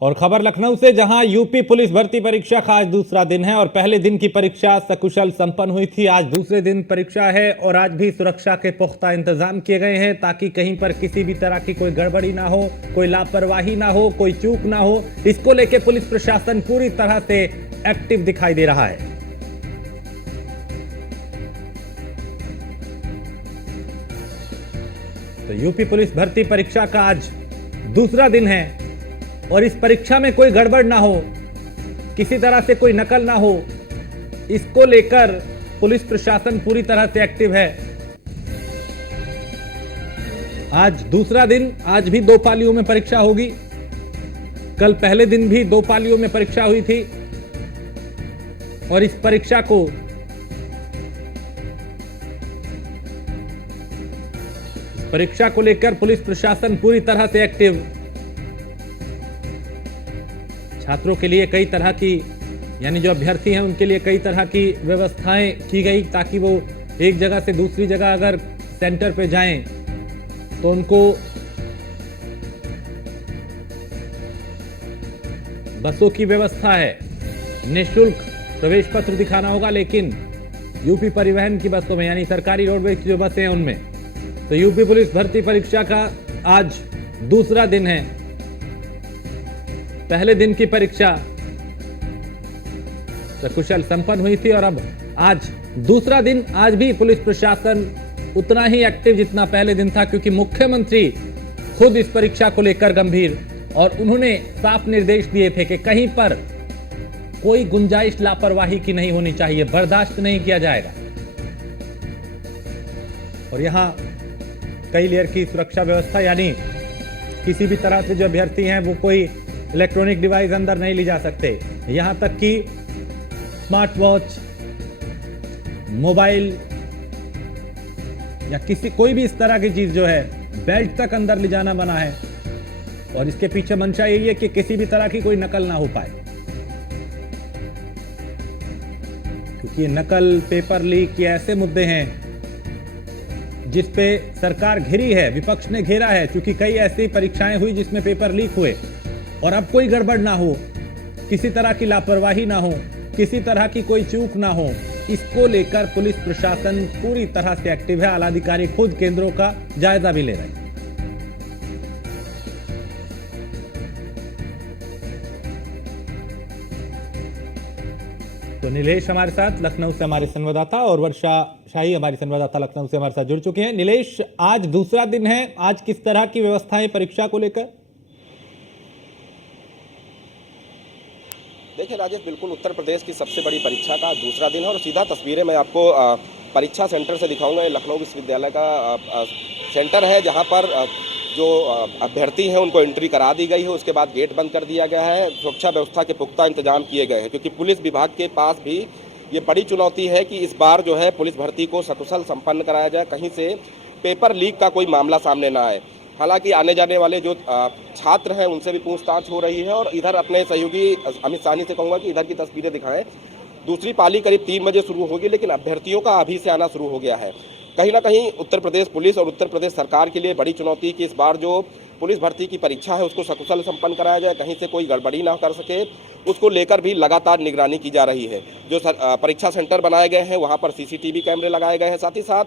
और खबर लखनऊ से, जहां यूपी पुलिस भर्ती परीक्षा का आज दूसरा दिन है और पहले दिन की परीक्षा सकुशल संपन्न हुई थी। आज दूसरे दिन परीक्षा है और आज भी सुरक्षा के पुख्ता इंतजाम किए गए हैं ताकि कहीं पर किसी भी तरह की कोई गड़बड़ी ना हो, कोई लापरवाही ना हो, कोई चूक ना हो। इसको लेकर पुलिस प्रशासन पूरी तरह से एक्टिव दिखाई दे रहा है। तो यूपी पुलिस भर्ती परीक्षा का आज दूसरा दिन है और इस परीक्षा में कोई गड़बड़ ना हो, किसी तरह से कोई नकल ना हो, इसको लेकर पुलिस प्रशासन पूरी तरह से एक्टिव है। आज दूसरा दिन, आज भी दो पालियों में परीक्षा होगी। कल पहले दिन भी दो पालियों में परीक्षा हुई थी और इस परीक्षा को लेकर पुलिस प्रशासन पूरी तरह से एक्टिव। छात्रों के लिए कई तरह की, यानी जो अभ्यर्थी हैं उनके लिए कई तरह की व्यवस्थाएं की गई ताकि वो एक जगह से दूसरी जगह अगर सेंटर पे जाएं तो उनको बसों की व्यवस्था है। निःशुल्क प्रवेश पत्र दिखाना होगा, लेकिन यूपी परिवहन की बसों में, यानी सरकारी रोडवेज की जो बसें हैं उनमें। तो यूपी पुलिस भर्ती परीक्षा का आज दूसरा दिन है। पहले दिन की परीक्षा सकुशल संपन्न हुई थी और अब आज दूसरा दिन। आज भी पुलिस प्रशासन उतना ही एक्टिव जितना पहले दिन था, क्योंकि मुख्यमंत्री खुद इस परीक्षा को लेकर गंभीर, और उन्होंने साफ निर्देश दिए थे कि कहीं पर कोई गुंजाइश लापरवाही की नहीं होनी चाहिए, बर्दाश्त नहीं किया जाएगा। और यहां कई लेयर की सुरक्षा व्यवस्था, यानी किसी भी तरह से जो अभ्यर्थी हैं वो कोई इलेक्ट्रॉनिक डिवाइस अंदर नहीं ले जा सकते। यहां तक कि स्मार्ट वॉच, मोबाइल या कोई भी इस तरह की चीज जो है, बेल्ट तक अंदर ले जाना मना है। और इसके पीछे मंशा यही है कि किसी भी तरह की कोई नकल ना हो पाए, क्योंकि ये नकल, पेपर लीक, ये ऐसे मुद्दे हैं जिस पे सरकार घिरी है, विपक्ष ने घेरा है। क्योंकि कई ऐसी परीक्षाएं हुई जिसमें पेपर लीक हुए, और अब कोई गड़बड़ ना हो, किसी तरह की लापरवाही ना हो, किसी तरह की कोई चूक ना हो, इसको लेकर पुलिस प्रशासन पूरी तरह से एक्टिव है। आलाधिकारी खुद केंद्रों का जायजा भी ले रहे हैं। तो नीलेश हमारे साथ लखनऊ से, हमारे संवाददाता, और वर्षा शाही हमारी संवाददाता लखनऊ से हमारे साथ जुड़ चुके हैं। नीलेश, आज दूसरा दिन है, आज किस तरह की व्यवस्थाएं परीक्षा को लेकर? देखिए राजेश, बिल्कुल उत्तर प्रदेश की सबसे बड़ी परीक्षा का दूसरा दिन है और सीधा तस्वीरें मैं आपको परीक्षा सेंटर से दिखाऊंगा। ये लखनऊ विश्वविद्यालय का सेंटर है, जहां पर जो अभ्यर्थी हैं उनको एंट्री करा दी गई है। उसके बाद गेट बंद कर दिया गया है। सुरक्षा व्यवस्था के पुख्ता इंतजाम किए गए हैं, क्योंकि पुलिस विभाग के पास भी ये बड़ी चुनौती है कि इस बार जो है पुलिस भर्ती को सकुशल संपन्न कराया जाए, कहीं से पेपर लीक का कोई मामला सामने ना आए। हालांकि आने जाने वाले जो छात्र हैं उनसे भी पूछताछ हो रही है। और इधर अपने सहयोगी अमित साहनी से कहूँगा कि इधर की तस्वीरें दिखाएं। दूसरी पाली करीब 3 बजे शुरू होगी, लेकिन अभ्यर्थियों का अभी से आना शुरू हो गया है। कहीं ना कहीं उत्तर प्रदेश पुलिस और उत्तर प्रदेश सरकार के लिए बड़ी चुनौती कि इस बार जो पुलिस भर्ती की परीक्षा है उसको सकुशल संपन्न कराया जाए, कहीं से कोई गड़बड़ी ना कर सके, उसको लेकर भी लगातार निगरानी की जा रही है। जो परीक्षा सेंटर बनाए गए हैं वहाँ पर CCTV कैमरे लगाए गए हैं, साथ ही साथ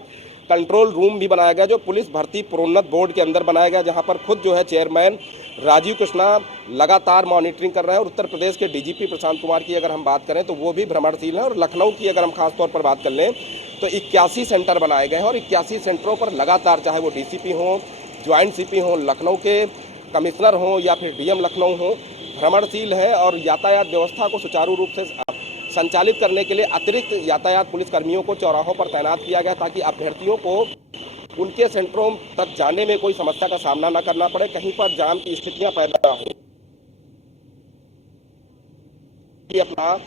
कंट्रोल रूम भी बनाया गया जो पुलिस भर्ती प्रोन्नत बोर्ड के अंदर बनाया गया, जहाँ पर खुद जो है चेयरमैन राजीव कृष्णा लगातार मॉनिटरिंग कर रहे हैं। और उत्तर प्रदेश के DGP प्रशांत कुमार की अगर हम बात करें तो वो भी भ्रमणशील है। और लखनऊ की अगर हम खास तौर पर बात कर लें तो 81 सेंटर बनाए गए हैं और 81 सेंटरों पर लगातार, चाहे वो DCP हो, ज्वाइंट CP हो, लखनऊ के कमिश्नर हो या फिर DM लखनऊ हो, भ्रमणशील है। और यातायात व्यवस्था को सुचारू रूप से संचालित करने के लिए अतिरिक्त यातायात पुलिसकर्मियों को चौराहों पर तैनात किया गया, ताकि अभ्यर्थियों को उनके सेंटरों तक जाने में कोई समस्या का सामना न करना पड़े, कहीं पर जाम की स्थितियां पैदा ना हो। अपना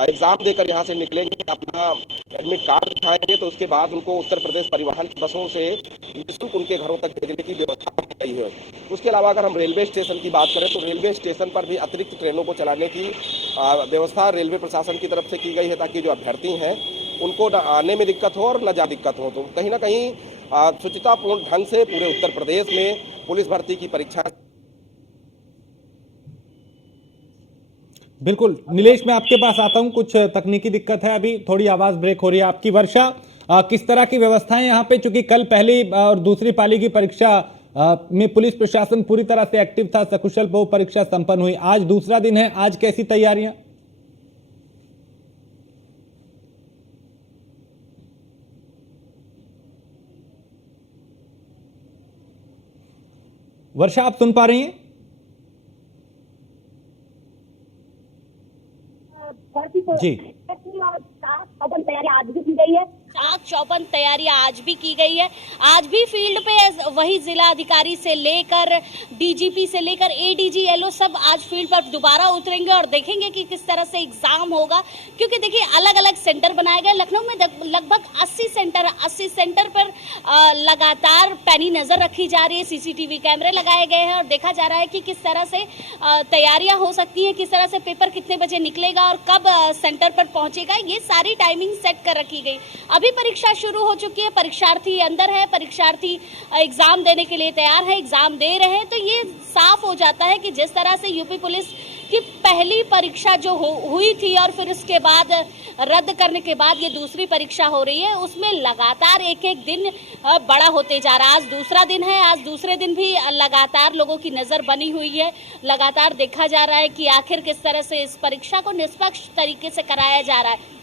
एग्जाम देकर यहाँ से निकलेंगे, अपना एडमिट कार्ड दिखाएंगे, तो उसके बाद उनको उत्तर प्रदेश परिवहन की बसों से निःशुल्क उनके घरों तक भेजने की व्यवस्था की गई है। उसके अलावा अगर हम रेलवे स्टेशन की बात करें तो रेलवे स्टेशन पर भी अतिरिक्त ट्रेनों को चलाने की व्यवस्था रेलवे प्रशासन की तरफ से की गई है, ताकि जो अभ्यर्थी हैं उनको न आने में दिक्कत हो और न जा दिक्कत हो। तो कहीं ना कहीं शुचितापूर्ण ढंग से पूरे उत्तर प्रदेश में पुलिस भर्ती की परीक्षा बिल्कुल नीलेश, मैं आपके पास आता हूं। कुछ तकनीकी दिक्कत है, अभी थोड़ी आवाज ब्रेक हो रही है आपकी। वर्षा, किस तरह की व्यवस्थाएं यहाँ पे, चूंकि कल पहली और दूसरी पाली की परीक्षा में पुलिस प्रशासन पूरी तरह से एक्टिव था, सकुशल वो परीक्षा संपन्न हुई। आज दूसरा दिन है, आज कैसी तैयारियां? वर्षा, आप सुन पा रही हैं? जी। तैयारी आज भी की गई है, आग चौपन तैयारियां आज भी की गई है। आज भी फील्ड पे वही जिला अधिकारी से लेकर डीजीपी से लेकर एडीजी एलओ सब आज फील्ड पर दोबारा उतरेंगे और देखेंगे कि किस तरह से एग्जाम होगा। क्योंकि देखिए अलग अलग सेंटर बनाए गए, लखनऊ में लगभग 80 सेंटर पर लगातार पैनी नजर रखी जा रही है, सीसीटीवी कैमरे लगाए गए हैं और देखा जा रहा है कि किस तरह से तैयारियां हो सकती हैं, किस तरह से पेपर कितने बजे निकलेगा और कब सेंटर पर पहुंचेगा, ये सारी टाइमिंग सेट कर रखी गई। अभी परीक्षा शुरू हो चुकी है, परीक्षार्थी अंदर है, परीक्षार्थी एग्जाम देने के लिए तैयार है, एग्जाम दे रहे हैं। तो ये साफ हो जाता है कि जिस तरह से यूपी पुलिस की पहली परीक्षा जो हुई थी और फिर उसके बाद रद्द करने के बाद ये दूसरी परीक्षा हो रही है, उसमें लगातार एक एक दिन बड़ा होते जा रहा है। आज दूसरा दिन है, आज दूसरे दिन भी लगातार लोगों की नज़र बनी हुई है। लगातार देखा जा रहा है कि आखिर किस तरह से इस परीक्षा को निष्पक्ष तरीके से कराया जा रहा है।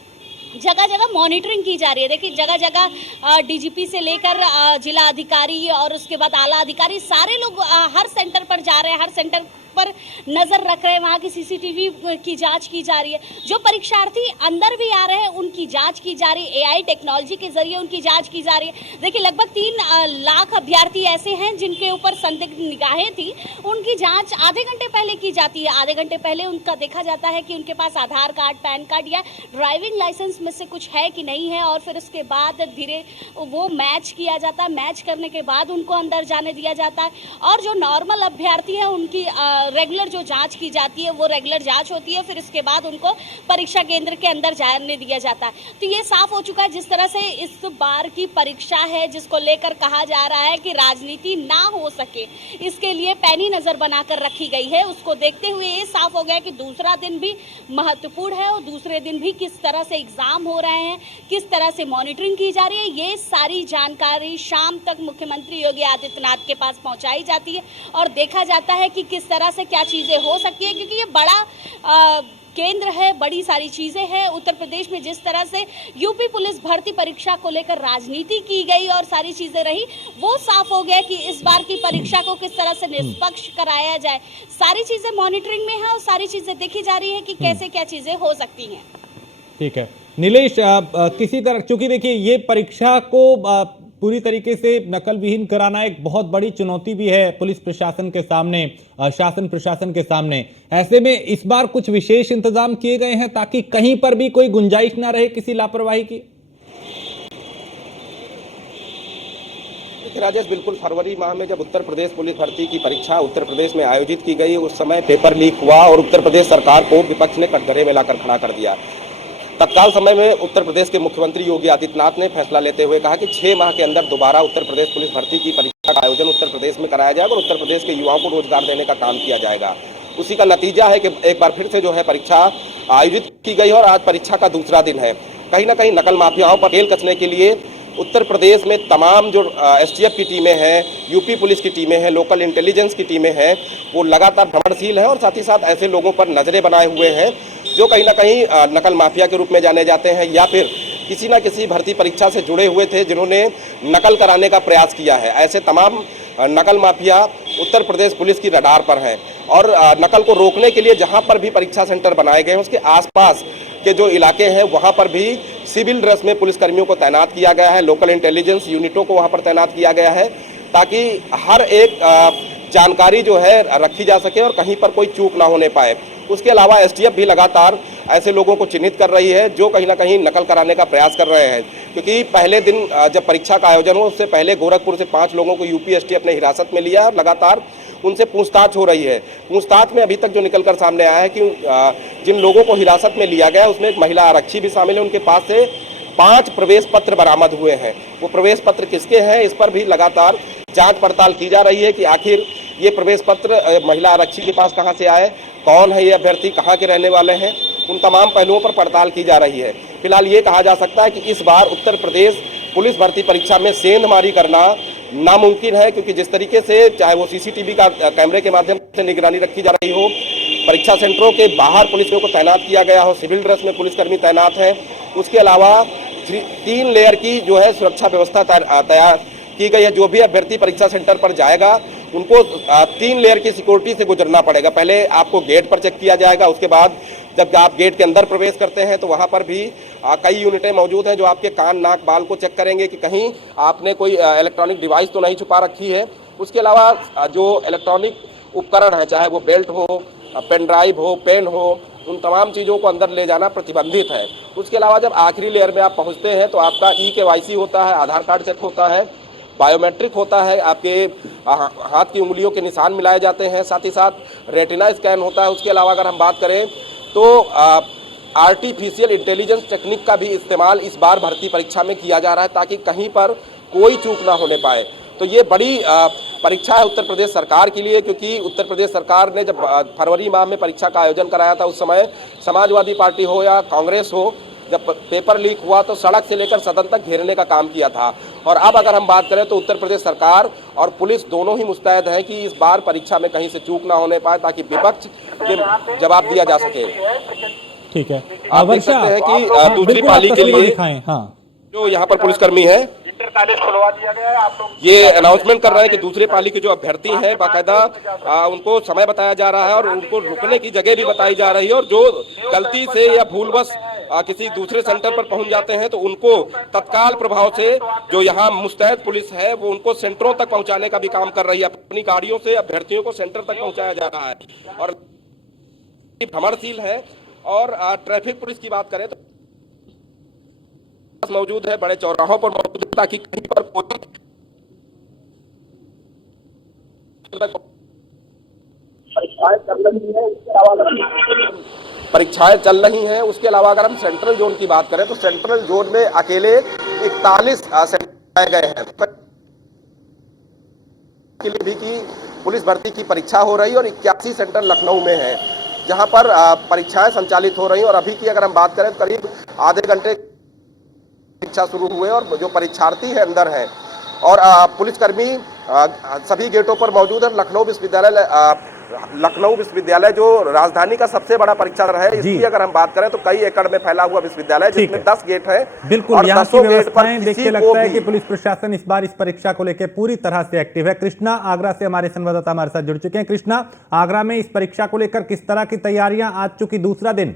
जगह जगह मॉनिटरिंग की जा रही है। देखिए जगह जगह डीजीपी से लेकर जिला अधिकारी और उसके बाद आला अधिकारी सारे लोग हर सेंटर पर जा रहे हैं, हर सेंटर पर नजर रख रहे हैं। वहाँ की सीसीटीवी की जांच की जा रही है। जो परीक्षार्थी अंदर भी आ रहे हैं उनकी जांच की जा रही है, एआई टेक्नोलॉजी के जरिए उनकी जांच की जा रही है। देखिए लगभग 3 लाख अभ्यर्थी ऐसे हैं जिनके ऊपर संदिग्ध निगाहें थी, उनकी जांच आधे घंटे पहले की जाती है। आधे घंटे पहले उनका देखा जाता है कि उनके पास आधार कार्ड, पैन कार्ड या ड्राइविंग लाइसेंस में से कुछ है कि नहीं है और फिर उसके बाद धीरे वो मैच किया जाता है। मैच करने के बाद उनको अंदर जाने दिया जाता है और जो नॉर्मल अभ्यर्थी है उनकी रेगुलर जो जांच की जाती है वो रेगुलर जांच होती है, फिर इसके बाद उनको परीक्षा केंद्र के अंदर जाने दिया जाता है। तो ये साफ हो चुका है जिस तरह से इस बार की परीक्षा है जिसको लेकर कहा जा रहा है कि राजनीति ना हो सके, इसके लिए पैनी नजर बनाकर रखी गई है। उसको देखते हुए ये साफ हो गया कि दूसरा दिन भी महत्वपूर्ण है और दूसरे दिन भी किस तरह से एग्जाम हो रहे हैं, किस तरह से मॉनिटरिंग की जा रही है, ये सारी जानकारी शाम तक मुख्यमंत्री योगी आदित्यनाथ के पास पहुंचाई जाती है और देखा जाता है कि किस तरह से क्या चीजें हो सकती है। क्योंकि ये बड़ा केंद्र है, बड़ी सारी चीजें हैं उत्तर प्रदेश में। जिस तरह से यूपी पुलिस भर्ती परीक्षा को लेकर राजनीति की गई और सारी चीजें रही, वो साफ हो गया कि इस बार की परीक्षा को किस तरह से निष्पक्ष कराया जाए। सारी चीजें मॉनिटरिंग में है और सारी चीजें देखी जा रही है कि कैसे क्या चीजें हो सकती हैं। ठीक है नीलेश, किसी तरह, चूंकि देखिए ये परीक्षा को पूरी तरीके से नकल विहीन कराना एक बहुत बड़ी चुनौती भी है पुलिस प्रशासन के सामने, शासन प्रशासन के सामने। ऐसे में इस बार कुछ विशेष इंतजाम किए गए हैं ताकि कहीं पर भी कोई गुंजाइश ना रहे किसी लापरवाही की। राजेश, बिल्कुल फरवरी माह में जब उत्तर प्रदेश पुलिस भर्ती की परीक्षा उत्तर प्रदेश में आयोजित की गई, उस समय पेपर लीक हुआ और उत्तर प्रदेश सरकार को विपक्ष ने कटघरे में लाकर खड़ा कर दिया। तत्काल समय में उत्तर प्रदेश के मुख्यमंत्री योगी आदित्यनाथ ने फैसला लेते हुए कहा कि 6 माह के अंदर दोबारा उत्तर प्रदेश पुलिस भर्ती की परीक्षा का आयोजन उत्तर प्रदेश में कराया जाएगा और उत्तर प्रदेश के युवाओं को रोजगार देने का काम किया जाएगा। उसी का नतीजा है कि एक बार फिर से जो है परीक्षा आयोजित की गई और आज परीक्षा का दूसरा दिन है। कहीं ना कहीं नकल माफियाओं पर खेल कसने के लिए उत्तर प्रदेश में तमाम जो एसटीएफ की टीमें हैं, यूपी पुलिस की टीमें हैं, लोकल इंटेलिजेंस की टीमें हैं, वो लगातार भ्रमणशील हैं और साथ ही साथ ऐसे लोगों पर नजरें बनाए हुए हैं जो कहीं ना कहीं नकल माफिया के रूप में जाने जाते हैं या फिर किसी न किसी भर्ती परीक्षा से जुड़े हुए थे जिन्होंने नकल कराने का प्रयास किया है। ऐसे तमाम नकल माफिया उत्तर प्रदेश पुलिस की रडार पर हैं और नकल को रोकने के लिए जहां पर भी परीक्षा सेंटर बनाए गए हैं उसके आसपास के जो इलाके हैं वहां पर भी सिविल ड्रेस में पुलिसकर्मियों को तैनात किया गया है, लोकल इंटेलिजेंस यूनिटों को वहां पर तैनात किया गया है ताकि हर एक जानकारी जो है रखी जा सके और कहीं पर कोई चूक ना होने पाए। उसके अलावा एसटीएफ भी लगातार ऐसे लोगों को चिन्हित कर रही है जो कहीं ना कहीं नकल कराने का प्रयास कर रहे हैं, क्योंकि पहले दिन जब परीक्षा का आयोजन हो उससे पहले गोरखपुर से 5 लोगों को यूपी एसटीएफ ने हिरासत में लिया और लगातार उनसे पूछताछ हो रही है। पूछताछ में अभी तक जो निकल कर सामने आया है कि जिन लोगों को हिरासत में लिया गया उसमें एक महिला आरक्षी भी शामिल है। उनके पास से 5 प्रवेश पत्र बरामद हुए हैं। वो प्रवेश पत्र किसके हैं इस पर भी लगातार जांच पड़ताल की जा रही है कि आखिर ये प्रवेश पत्र महिला आरक्षी के पास कहां से आए, कौन है ये अभ्यर्थी, कहाँ के रहने वाले हैं, उन तमाम पहलुओं पर पड़ताल की जा रही है। फिलहाल ये कहा जा सकता है कि इस बार उत्तर प्रदेश पुलिस भर्ती परीक्षा में सेंधमारी करना नामुमकिन है, क्योंकि जिस तरीके से चाहे वो सीसीटीवी का कैमरे के माध्यम से निगरानी रखी जा रही हो, परीक्षा सेंटरों के बाहर पुलिसों को तैनात किया गया हो, सिविल ड्रेस में पुलिसकर्मी तैनात है, उसके अलावा 3 लेयर की जो है सुरक्षा व्यवस्था तैयार की गई है। जो भी अभ्यर्थी परीक्षा सेंटर पर जाएगा उनको 3 लेयर की सिक्योरिटी से गुजरना पड़ेगा। पहले आपको गेट पर चेक किया जाएगा, उसके बाद जब आप गेट के अंदर प्रवेश करते हैं तो वहां पर भी कई यूनिटें मौजूद हैं जो आपके कान, नाक, बाल को चेक करेंगे कि कहीं आपने कोई इलेक्ट्रॉनिक डिवाइस तो नहीं छुपा रखी है। उसके अलावा जो इलेक्ट्रॉनिक उपकरण है, चाहे वो बेल्ट हो, पेन ड्राइव हो, पेन हो, उन तमाम चीज़ों को अंदर ले जाना प्रतिबंधित है। उसके अलावा जब आखिरी लेयर में आप पहुंचते हैं तो आपका KYC होता है, आधार कार्ड चेक होता है, बायोमेट्रिक होता है, आपके हाथ की उंगलियों के निशान मिलाए जाते हैं, साथ ही साथ रेटिना स्कैन होता है। उसके अलावा अगर हम बात करें तो आर्टिफिशियल इंटेलिजेंस टेक्निक का भी इस्तेमाल इस बार भर्ती परीक्षा में किया जा रहा है, ताकि कहीं पर कोई चूक ना होने पाए। तो ये बड़ी परीक्षा है उत्तर प्रदेश सरकार के लिए, क्योंकि उत्तर प्रदेश सरकार ने जब फरवरी माह में परीक्षा का आयोजन कराया था, उस समय समाजवादी पार्टी हो या कांग्रेस हो, जब पेपर लीक हुआ तो सड़क से लेकर सदन तक घेरने का काम किया था। और अब अगर हम बात करें तो उत्तर प्रदेश सरकार और पुलिस दोनों ही मुस्तैद हैं कि इस बार परीक्षा में कहीं से चूक ना होने पाए, ताकि विपक्ष के जवाब दिया जा सके। ठीक है, आप देख सकते हैं कि दूसरी पाली के लिए जो यहाँ पर पुलिसकर्मी है, खुलवा दिया गया है। आप लोग ये अनाउंसमेंट कर रहे हैं कि दूसरे पाली के जो अभ्यर्थी हैं बाकायदा उनको समय बताया जा रहा है और उनको रुकने की जगह भी बताई जा रही है, और जो गलती से या भूलवश किसी दूसरे सेंटर पर पहुंच जाते हैं तो उनको तत्काल प्रभाव से जो यहाँ मुस्तैद पुलिस है वो उनको सेंटरों तक पहुंचाने का भी काम कर रही है। अपनी गाड़ियों से अभ्यर्थियों को सेंटर तक पहुंचाया जा रहा है और भ्रमणशील है। और ट्रैफिक पुलिस की बात करें तो मौजूद है, बड़े चौराहों पर मौजूद है, ताकि कहीं पर कोई परीक्षाएं चल रही हैं। उसके अलावा अगर हम सेंट्रल जोन की बात करें तो सेंट्रल जोन में अकेले 41 सेंटर बनाए गए हैं के लिए भी कि पुलिस भर्ती की परीक्षा हो रही है, और 81 सेंटर लखनऊ में है जहां पर परीक्षाएं संचालित हो रही हैं। और अभी की अगर हम बात करें तो करीब आधे घंटे परीक्षा शुरू हुए और जो परीक्षार्थी है अंदर है और पुलिसकर्मी सभी गेटों पर मौजूद है। लखनऊ विश्वविद्यालय जो राजधानी का सबसे बड़ा परीक्षा है, इसकी अगर हम बात करें तो कई एकड़ में फैला हुआ विश्वविद्यालय जिसमें 10 गेट है। बिल्कुल, यहाँ की व्यवस्थाएं देख के लगता है कि पुलिस प्रशासन इस बार इस परीक्षा को लेकर पूरी तरह से एक्टिव है। कृष्णा आगरा से हमारे संवाददाता हमारे साथ जुड़ चुके हैं। कृष्णा, आगरा में इस परीक्षा को लेकर किस तरह की तैयारियां, आज चूंकि दूसरा दिन?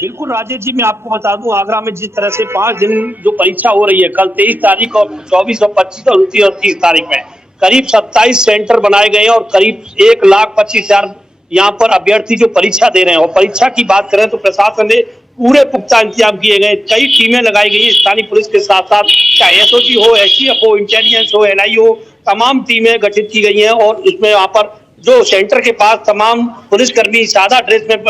बिल्कुल राजेश जी, मैं आपको बता दूं, आगरा में जिस तरह से 5 दिन जो परीक्षा हो रही है, कल 23 तारीख और 24 और 25 और 29 और 30 तारीख में करीब 27 सेंटर बनाए गए हैं और करीब 1,25,000 यहाँ पर अभ्यर्थी जो परीक्षा दे रहे हैं। और परीक्षा की बात करें तो प्रशासन ने पूरे पुख्ता इंतजाम किए गए, कई टीमें लगाई गई स्थानीय पुलिस के साथ साथ, चाहे SOG हो, STF हो, इंटेलिजेंस हो, NI हो, तमाम टीमें गठित की गई हैं। और उसमें वहाँ पर जो सेंटर के पास तमाम पुलिसकर्मी सादा ड्रेस में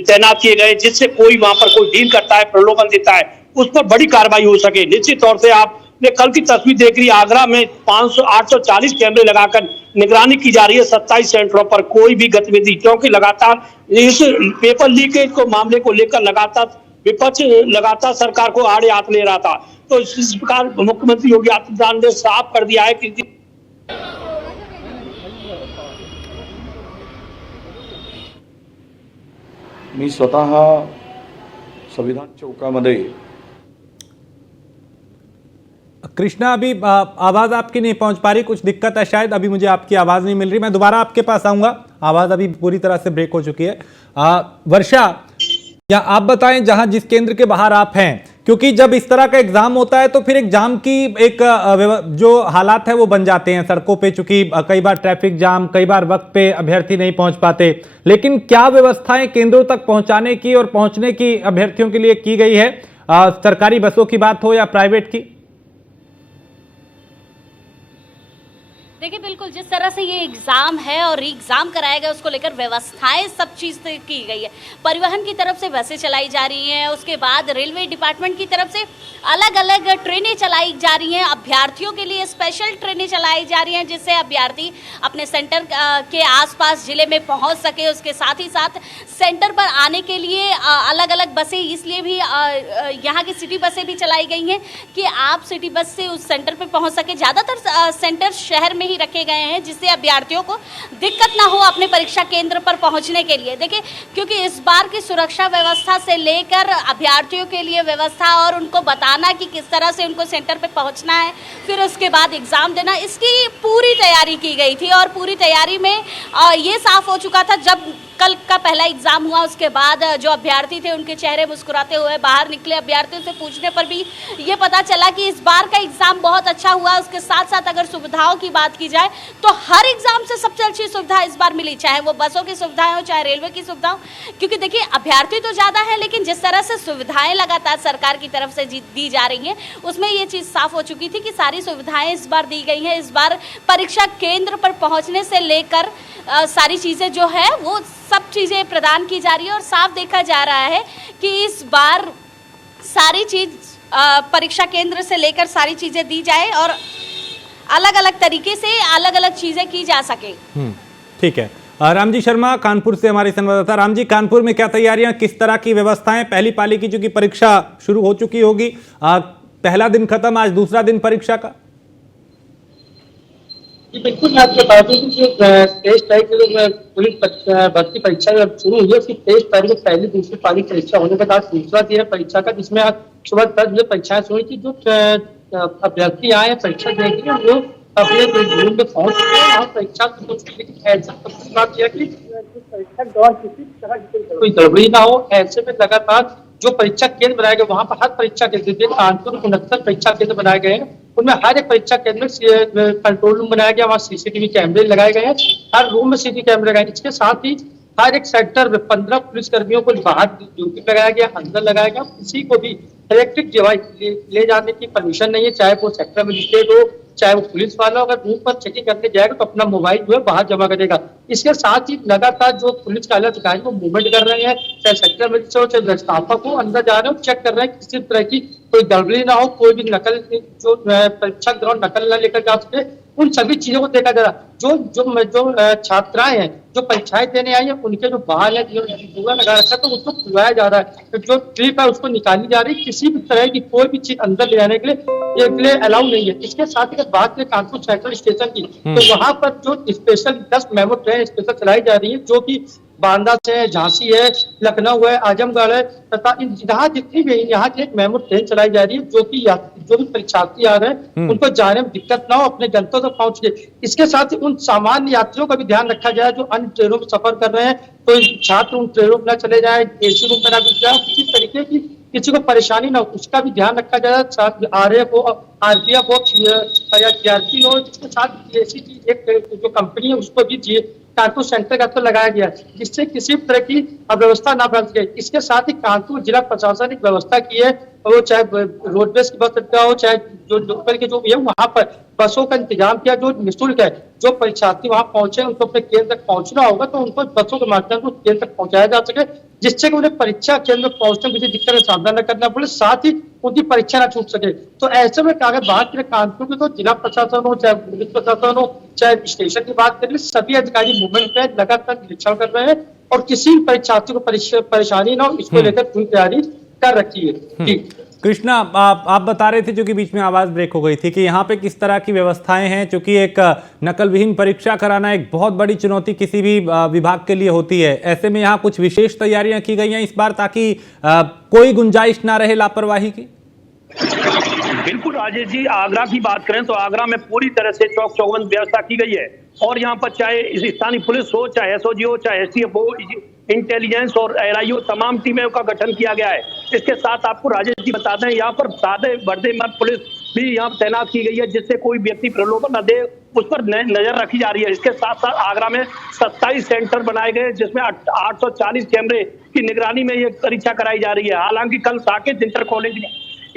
तैनात किए गए, जिससे कोई वहां पर कोई डील करता है, प्रलोभन देता है, उस पर बड़ी कार्रवाई हो सके। निश्चित तौर से आपने कल की तस्वीर देख रही, आगरा में 840 कैमरे लगाकर निगरानी की जा रही है 27 सेंटरों पर कोई भी गतिविधि, क्योंकि लगातार इस पेपर लीकेज को मामले को लेकर लगातार विपक्ष लगातार सरकार को आड़े हाथ ले रहा था। तो इस प्रकार मुख्यमंत्री योगी आदित्यनाथ ने साफ कर दिया है कि मी स्वतः संविधान चौकामध्ये। कृष्णा, अभी आवाज आपकी नहीं पहुंच पा रही, कुछ दिक्कत है शायद, अभी मुझे आपकी आवाज नहीं मिल रही। मैं दोबारा आपके पास आऊंगा, आवाज अभी पूरी तरह से ब्रेक हो चुकी है। वर्षा, या आप बताएं जहां जिस केंद्र के बाहर आप हैं, क्योंकि जब इस तरह का एग्जाम होता है तो फिर एग्जाम की एक जो हालात है वो बन जाते हैं सड़कों पे, चूंकि कई बार ट्रैफिक जाम, कई बार वक्त पे अभ्यर्थी नहीं पहुंच पाते, लेकिन क्या व्यवस्थाएं केंद्रों तक पहुंचाने की और पहुंचने की अभ्यर्थियों के लिए की गई है? सरकारी बसों की बात हो या प्राइवेट की? देखिए बिल्कुल जिस तरह से ये एग्ज़ाम है और री एग्ज़ाम कराया गया उसको लेकर व्यवस्थाएं सब चीज़ की गई है। परिवहन की तरफ से बसें चलाई जा रही हैं, उसके बाद रेलवे डिपार्टमेंट की तरफ से अलग अलग ट्रेनें चलाई जा रही हैं, अभ्यर्थियों के लिए स्पेशल ट्रेनें चलाई जा रही हैं जिससे अभ्यर्थी अपने सेंटर के आसपास ज़िले में पहुंच सके। उसके साथ ही साथ सेंटर पर आने के लिए अलग अलग बसें इसलिए भी यहाँ की सिटी बसें भी चलाई गई हैं कि आप सिटी बस से उस सेंटर पर पहुँच सके। ज़्यादातर सेंटर शहर में ही रखे गए हैं जिससे अभ्यर्थियों को दिक्कत ना हो अपने परीक्षा केंद्र पर पहुंचने के लिए। देखिए क्योंकि इस बार की सुरक्षा व्यवस्था से लेकर अभ्यर्थियों के लिए व्यवस्था और उनको बताना कि किस तरह से उनको सेंटर पे पहुंचना है, फिर उसके बाद एग्जाम देना, इसकी पूरी तैयारी की गई थी। और पूरी तैयारी में ये साफ हो चुका था जब कल का पहला एग्जाम हुआ उसके बाद जो अभ्यर्थी थे उनके चेहरे मुस्कुराते हुए बाहर निकले। अभ्यर्थियों से पूछने पर भी ये पता चला कि इस बार का एग्जाम बहुत अच्छा हुआ। उसके साथ साथ अगर सुविधाओं की बात की जाए तो हर एग्जाम से सबसे अच्छी सुविधा इस बार मिली, चाहे वो बसों की सुविधाएं हो चाहे रेलवे की सुविधा हो। क्योंकि देखिए अभ्यर्थी तो ज़्यादा है लेकिन जिस तरह से सुविधाएं लगातार सरकार की तरफ से दी जा रही हैं उसमें ये चीज़ साफ हो चुकी थी कि सारी सुविधाएं इस बार दी गई हैं। इस बार परीक्षा केंद्र पर पहुँचने से लेकर सारी चीज़ें जो है वो सब चीज़ें प्रदान की जा रही है और साफ देखा जा रहा है कि इस बार सारी चीज़ परीक्षा केंद्र से लेकर सारी चीज़ें दी जाए और अलग अलग तरीके से अलग अलग चीज़ें की जा सके। ठीक है। रामजी शर्मा कानपुर से हमारे संवाददाता। रामजी, कानपुर में क्या तैयारियां, किस तरह की व्यवस्थाएं? पहली पाली की चूंकि परीक्षा शुरू हो चुकी होगी, पहला दिन खत्म, आज दूसरा दिन परीक्षा का। जी बिल्कुल, मैं आपको बता दूं कि जो टेस्ट टाइप की जो पुलिस भर्ती परीक्षा जब शुरू हुई है उसकी टेस्ट टाइप में पहली दूसरी पाली परीक्षा होने के बाद दूसरा दिन है परीक्षा का, जिसमें आज सुबह 10 बजे परीक्षाएं शुरू हुई थी। जो अभ्यर्थी आए परीक्षा देने के लिए वो अपने रूम में पहुंच चुके हैं और परीक्षा बात किया कि परीक्षा के दौरान किसी तरह की कोई गड़बड़ी ना हो। ऐसे में लगातार जो परीक्षा केंद्र बनाए गए वहां पर हर परीक्षा केंद्र कानपुर 69 परीक्षा केंद्र बनाए गए हैं, उनमें हर एक परीक्षा केंद्र में कंट्रोल रूम बनाया गया, वहाँ सीसीटीवी कैमरे लगाए गए हैं, हर रूम में सीसीटीवी कैमरे लगाए। इसके साथ ही हर एक सेक्टर में 15 पुलिसकर्मियों को बाहर ड्यूटी लगाया गया, अंदर लगाया गया। किसी को भी इलेक्ट्रिक डिवाइस ले जाने की परमिशन नहीं है, चाहे वो सेक्टर मजिस्ट्रेट हो चाहे वो पुलिस वाला। अगर रूम पर चेकिंग करने जाएगा तो अपना मोबाइल जो है बाहर जमा करेगा। इसके साथ ही लगातार जो पुलिस के अधिकारी वो मूवमेंट कर रहे हैं, चाहे सेक्टर मजिस्ट्रेट हो चाहे व्यवस्थापक हो, अंदर जा रहे हो, चेक कर रहे हैं किसी तरह की कोई गड़बड़ी ना हो, कोई भी नकल जो परीक्षा के दौरान नकल ना लेकर जा सके, उन सभी चीजों को देखा जा रहा। जो छात्राएं हैं जो परीक्षाएं देने आई है उनके जो बाल है जो जुआ लगा रखा है तो उसको खुलवाया जा रहा है, तो जो ट्रिप है उसको निकाली जा रही है। किसी भी तरह की कोई भी चीज अंदर ले जाने के लिए अलाउ नहीं है। इसके साथ ही बात करें कानपुर सेंट्रल स्टेशन की तो वहां पर जो स्पेशल 10 मेमो ट्रेन स्पेशल चलाई जा रही है जो कि बांदा से है, झांसी है, लखनऊ है, आजमगढ़ है तथा यहाँ जितनी भी यहाँ की एक मेमो ट्रेन चलाई जा रही है जो कि जो भी परीक्षार्थी आ रहे हैं उनको जाने में दिक्कत ना हो, अपने गंतव्य तक पहुंच गए। इसके साथ ही उन सामान्य यात्रियों का भी ध्यान रखा जाए जो अन्य ट्रेनों में सफर कर रहे हैं, तो छात्र उन ट्रेनों में न चले जाए, एसी रूम में न घुस जाए, किसी तरीके की किसी को परेशानी ना हो उसका भी ध्यान रखा जाए। साथ RAF हो, RPF हो या GRP हो, जिसके साथ ऐसी एक जो कंपनी है उसको भी कानपुर सेंटर का तो लगाया गया जिससे किसी तरह की अव्यवस्था ना बन सके। इसके साथ ही कानपुर जिला प्रशासन ने व्यवस्था की है, वो चाहे रोडवेज की बस अड्डा हो चाहे जो लोकल के जो भी है वहां पर बसों का इंतजाम किया जो निःशुल्क है। जो परीक्षार्थी वहां पहुंचे उनको अपने केंद्र तक पहुंचना होगा तो उनको बसों के माध्यम से केंद्र तक पहुंचाया जा सके जिससे कि उन्हें परीक्षा केंद्र पहुंचने में किसी दिक्कत का सामना न करना पड़े, साथ ही उनकी परीक्षा न छूट सके। तो ऐसे में अगर बात करें कानपुर की तो जिला प्रशासन हो चाहे पुलिस प्रशासन हो चाहे स्टेशन की बात करें, सभी अधिकारी मूवमेंट पे लगातार निरीक्षण कर रहे हैं और किसी परीक्षार्थी को परेशानी न हो इसको लेकर पूरी तैयारी कर रखी है। कृष्णा, आप बता रहे थे, जो कि बीच में आवाज ब्रेक हो गई थी, कि यहाँ पे किस तरह की व्यवस्थाएं हैं, क्योंकि एक नकल विहीन परीक्षा कराना एक बहुत बड़ी चुनौती किसी भी विभाग के लिए होती है। ऐसे में यहाँ कुछ विशेष तैयारियां की गई हैं इस बार ताकि कोई गुंजाइश ना रहे लापरवाही की। बिल्कुल राजेश जी, आगरा की बात करें तो आगरा में पूरी तरह से चौक चौबंद व्यवस्था की गई है और यहाँ पर चाहे स्थानीय पुलिस हो चाहे SOG हो चाहे STF हो, इंटेलिजेंस और LIO तमाम टीमों का गठन किया गया है। इसके साथ आपको राजेश जी बता दें यहाँ पर सादे बर्दे मर्द पुलिस भी यहाँ तैनात की गई है जिससे कोई व्यक्ति प्रलोभन न दे उस पर नजर रखी जा रही है। इसके साथ साथ आगरा में 27 सेंटर बनाए गए जिसमें 840 कैमरे की निगरानी में ये परीक्षा कराई जा रही है। हालांकि कल साकेत इंटर कॉलेज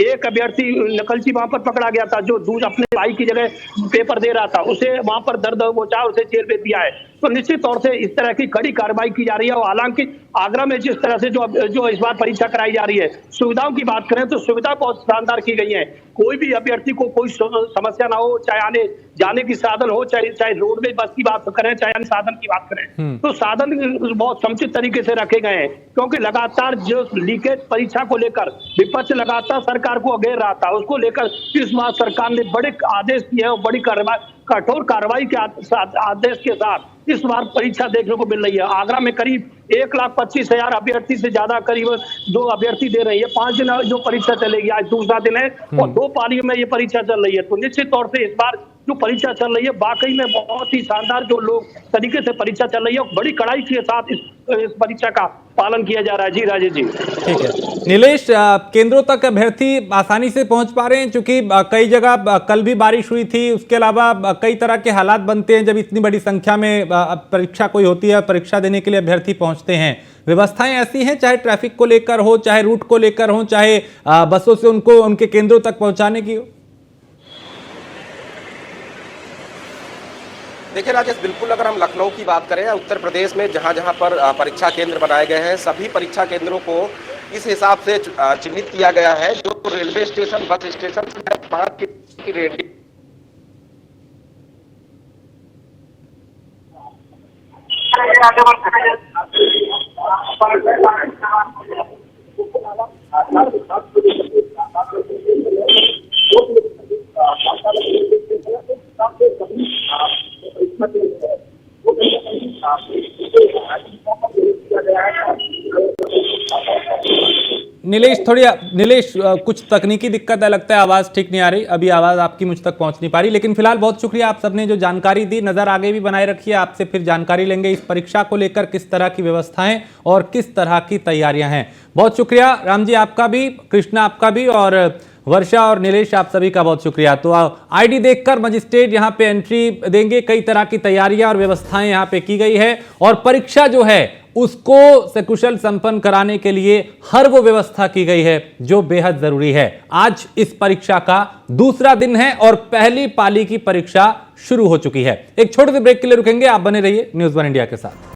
एक अभ्यर्थी नकलची वहां पर पकड़ा गया था, जो दूसरे अपने भाई की जगह पेपर दे रहा था, उसे वहां पर दर्द पहुंचा, उसे जेल भेज दिया है। तो निश्चित तौर से इस तरह की कड़ी कार्रवाई की जा रही है। और हालांकि आगरा में जिस तरह से जो इस बार परीक्षा कराई जा रही है, सुविधाओं की बात करें तो सुविधा बहुत शानदार की गई है। कोई भी अभ्यर्थी को कोई समस्या ना हो, चाहे आने जाने की साधन हो, चाहे रोडवेज बस की बात करें, चाहे अन्य साधन की बात करें, तो साधन बहुत समुचित तरीके से रखे गए हैं। क्योंकि लगातार जो लीकेज परीक्षा को लेकर विपक्ष लगातार सरकार को घेर रहा था, उसको लेकर इस बार सरकार ने बड़े आदेश दिए और बड़ी कठोर कार्रवाई के आदेश के साथ इस बार परीक्षा देखने को मिल रही है। आगरा में करीब 1,25,000 अभ्यर्थी से ज्यादा करीब 2 अभ्यर्थी दे रही है। 5 दिन जो परीक्षा चलेगी, आज दूसरा दिन है और 2 पालियों में ये परीक्षा चल रही है। तो निश्चित तौर से इस बार जो परीक्षा चल रही है वाकई में बहुत ही शानदार जो लोग तरीके से परीक्षा चल रही है, बड़ी कड़ाई के साथ इस परीक्षा का पालन किया जा रहा है। जी राजेश जी, ठीक है। नीलेश, केंद्रों तक अभ्यर्थी आसानी से पहुंच पा रहे हैं? क्योंकि कई जगह कल भी बारिश हुई थी, उसके अलावा कई तरह के हालात बनते हैं जब इतनी बड़ी संख्या में परीक्षा कोई होती है, परीक्षा देने के लिए अभ्यर्थी पहुंचते हैं। व्यवस्थाएं ऐसी हैं, चाहे ट्रैफिक को लेकर हो, चाहे रूट को लेकर हो, चाहे बसों से उनको उनके केंद्रों तक पहुंचाने की हो? देखिए राजेश, बिल्कुल अगर हम लखनऊ की बात करें, उत्तर प्रदेश में जहां जहां पर परीक्षा केंद्र बनाए गए हैं, सभी परीक्षा केंद्रों को इस हिसाब से चिन्हित किया गया है। जो रेलवे स्टेशन, बस स्टेशन से 5 की रेडियस नीलेश, कुछ तकनीकी दिक्कत है, लगता है आवाज ठीक नहीं आ रही। अभी आवाज आपकी मुझ तक पहुंच नहीं पा रही, लेकिन फिलहाल बहुत शुक्रिया आप सबने जो जानकारी दी। नजर आगे भी बनाए रखिए, आपसे फिर जानकारी लेंगे इस परीक्षा को लेकर किस तरह की व्यवस्थाएं और किस तरह की तैयारियां हैं। बहुत शुक्रिया राम जी, आपका भी, कृष्णा आपका भी, और वर्षा और नीलेश आप सभी का बहुत शुक्रिया। तो आईडी देखकर मजिस्ट्रेट यहां पे एंट्री देंगे। कई तरह की तैयारियां और व्यवस्थाएं यहां पे की गई है और परीक्षा जो है उसको सकुशल संपन्न कराने के लिए हर वो व्यवस्था की गई है जो बेहद जरूरी है। आज इस परीक्षा का दूसरा दिन है और पहली पाली की परीक्षा शुरू हो चुकी है। एक छोटे से ब्रेक के लिए रुकेंगे, आप बने रहिए न्यूज़ 1 इंडिया के साथ।